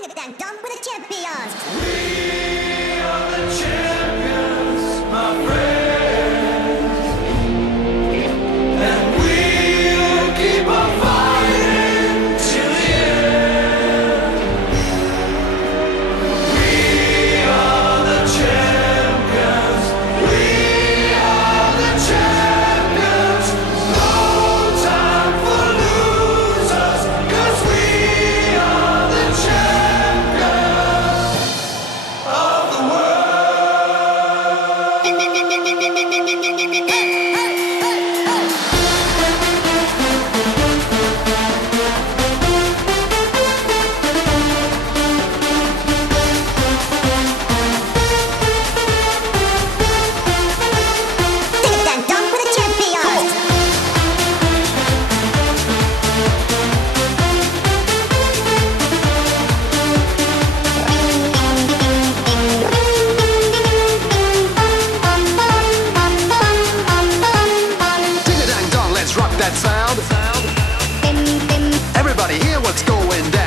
Ding it dang dong with the champions. We are the champions, my friends, and we'll keep on fighting till the end. We are the champions, we are the champions. No time for losers, 'cause we are the champions of the world. Ding it dang dong with the champions. Ding-a-dang-dong, let's rock that sound. Everybody hear what's going down.